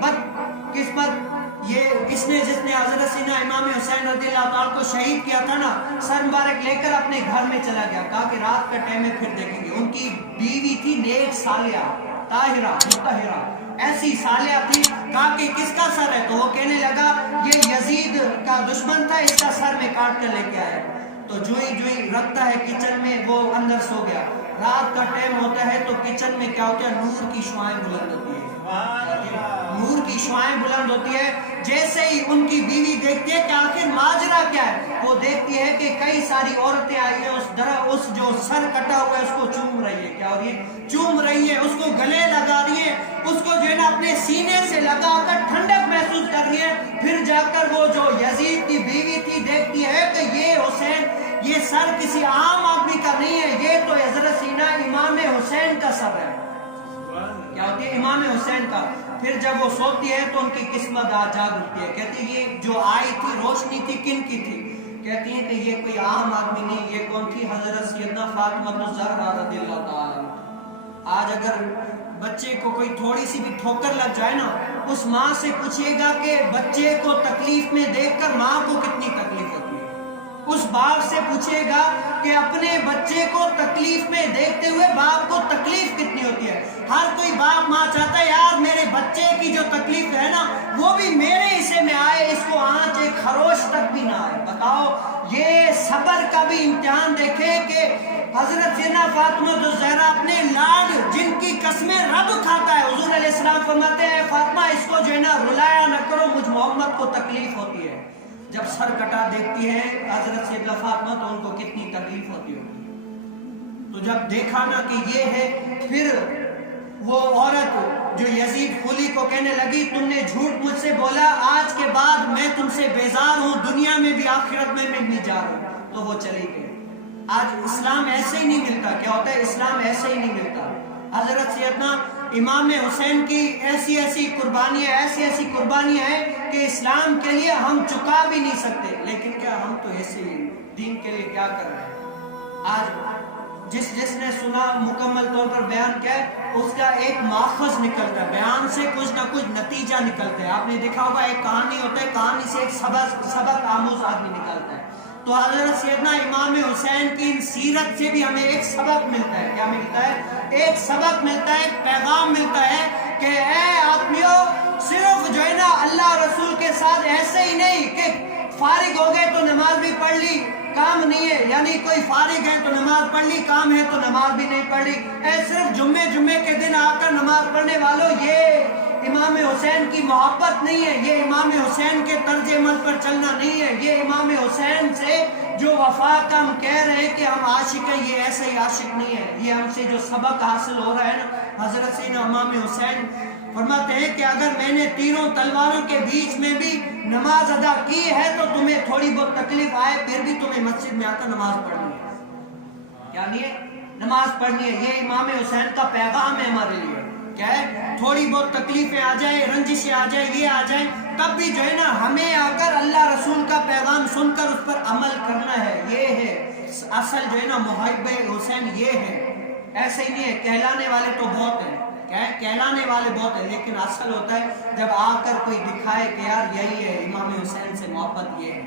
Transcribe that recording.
بد قسمت یہ جس نے حضرت سیدنا امام حسین رضی اللہ تعالیٰ کو شہید کیا تھا نا، سر مبارک لے کر اپنے گھر میں چلا گیا، کہا کہ رات کا ٹائم ہے پھر دیکھیں گے۔ ان کی بیوی تھی نیک صالحہ طاہرہ مطہرہ، ایسی صالحہ تھی، کہا کہ کس کا سر ہے؟ تو وہ کہنے لگا یہ یزید کا دشمن تھا، اس کا سر میں کاٹ کر لے کے آیا۔ تو جوئی رکھتا ہے کچن میں، وہ اندر سو گیا۔ رات کا ٹائم ہوتا ہے تو کچن میں کیا ہوتا ہے؟ نور کی شعائیں بلند ہوتی ہے، نور کی شعائیں بلند ہوتی ہے۔ جیسے ہی ان کی بیوی دیکھتی ہے کہ آخر ماجرا کیا ہے، وہ دیکھتی ہے کہ کئی ساری عورتیں آئی ہیں، اس جو سر کٹا ہوا ہے اس کو چوم رہی ہے۔ کیا ہو رہی ہے؟ چوم رہی ہے، اس کو گلے لگا رہی ہے، اس کو جو ہے نا اپنے سینے سے لگا کر ٹھنڈک محسوس کر رہی ہے۔ پھر جا کر وہ جو یزید کی بیوی تھی دیکھتی ہے کہ یہ حسین، یہ سر کسی عام آدمی کا نہیں ہے، یہ تو حضرت سیدنا امام حسین کا سر ہے۔ کیا ہوتی ہے؟ امام حسین کا۔ پھر جب وہ سوتی ہے تو ان کی قسمت جاگ اٹھتی ہے، کہتی ہے یہ جو آئی تھی روشنی تھی کن کی تھی؟ کہتی ہیں کہ یہ کوئی عام آدمی نہیں، یہ کون تھی؟ حضرت سیدنا فاطمہ الزہرا رضی اللہ تعالیٰ۔ آج اگر بچے کو کوئی تھوڑی سی بھی ٹھوکر لگ جائے نا، اس ماں سے پوچھئے گا کہ بچے کو تکلیف میں دیکھ کر ماں کو کتنی تکلیف ہوتی ہے۔ اس باپ سے پوچھئے گا کہ اپنے بچے کو تکلیف میں دیکھتے ہوئے باپ کو تکلیف کتنی ہوتی ہے۔ ہر کوئی باپ ماں چاہتا ہے یار میرے بچے کی جو تکلیف ہے نا وہ بھی میرے حصے میں آئے، اس کو آنچ ایک خروش تک بھی نہ آئے۔ بتاؤ یہ صبر کا بھی امتحان دیکھیں کہ حضرت سیدنا فاطمہ الزہرا اپنے لاڈ جن کی قسمیں رب کھاتا ہے، حضور علیہ السلام فرماتے ہیں فاطمہ اس کو جو ہے نا رلایا نہ کرو، مجھ محمد کو تکلیف ہوتی ہے۔ جب سر کٹا دیکھتی ہے حضرت سیدنا فاطمہ تو ان کو کتنی تکلیف ہوتی ہوگی۔ تو جب دیکھا نا کہ یہ ہے، پھر وہ عورت جو یزید خولی کو کہنے لگی تم نے جھوٹ مجھ سے بولا، آج کے بعد میں تم سے بیزار ہوں، دنیا میں بھی آخرت میں نہیں جا رہا ہوں۔ تو وہ چلی گئی۔ آج اسلام ایسے ہی نہیں ملتا۔ کیا ہوتا ہے؟ اسلام ایسے ہی نہیں ملتا۔ حضرت سیدنا امام حسین کی ایسی قربانیاں ہیں کہ اسلام کے لیے ہم چکا بھی نہیں سکتے، لیکن کیا ہم تو ایسے ہی دین کے لیے کیا کر رہے ہیں؟ آج جس نے سنا مکمل طور پر بیان کیا ہے، اس کا ایک ماخذ نکلتا ہے، بیان سے کچھ نہ کچھ نتیجہ نکلتا ہے۔ آپ نے دیکھا ہوگا ایک کہانی ہوتا ہے، کہانی سے ایک سبق آموز آدمی نکالتا ہے۔ تو حضرت سیدنا امام حسین کی سیرت سے بھی ہمیں ایک سبق ملتا ہے۔ کیا ملتا ہے؟ ایک سبق ملتا ہے، ایک پیغام ملتا ہے کہ اے آدمیوں، صرف جو ہے نا اللہ رسول کے ساتھ ایسے ہی نہیں کہ فارغ ہو گئے تو نماز بھی پڑھ لی، کام نہیں ہے، یعنی کوئی فارغ ہے تو نماز پڑھ لی، کام ہے تو نماز بھی نہیں پڑھ لی۔ اے صرف جمعے کے دن آ کر نماز پڑھنے والوں، یہ امام حسین کی محبت نہیں ہے، یہ امام حسین کے طرز عمل پر چلنا نہیں ہے، یہ امام حسین سے جو وفا کا ہم کہہ رہے ہیں کہ ہم عاشق ہیں، یہ ایسے ہی عاشق نہیں ہے۔ یہ ہم سے جو سبق حاصل ہو رہا ہے نا، حضرت سیدنا امام حسین فرماتے ہیں کہ اگر میں نے تینوں تلواروں کے بیچ میں بھی نماز ادا کی ہے تو تمہیں تھوڑی بہت تکلیف آئے، پھر بھی تمہیں مسجد میں آ کر نماز پڑھنی ہے۔ کیا نہیں ہے؟ نماز پڑھنی ہے۔ یہ امام حسین کا پیغام ہے ہمارے لیے۔ کیا ہے؟ تھوڑی بہت تکلیفیں آ جائیں، رنجشیں آ جائیں، یہ آ جائیں، تب بھی جو ہے نا ہمیں آ کر اللہ رسول کا پیغام سن کر اس پر عمل کرنا ہے۔ یہ ہے اصل جو ہے نا محب حسین، یہ ہے۔ ایسے ہی نہیں ہے، کہلانے والے تو بہت ہیں، کہلانے والے بہت ہیں، لیکن اصل ہوتا ہے جب آ کر کوئی دکھائے کہ یار یہی ہے، امام حسین سے محبت یہ ہے۔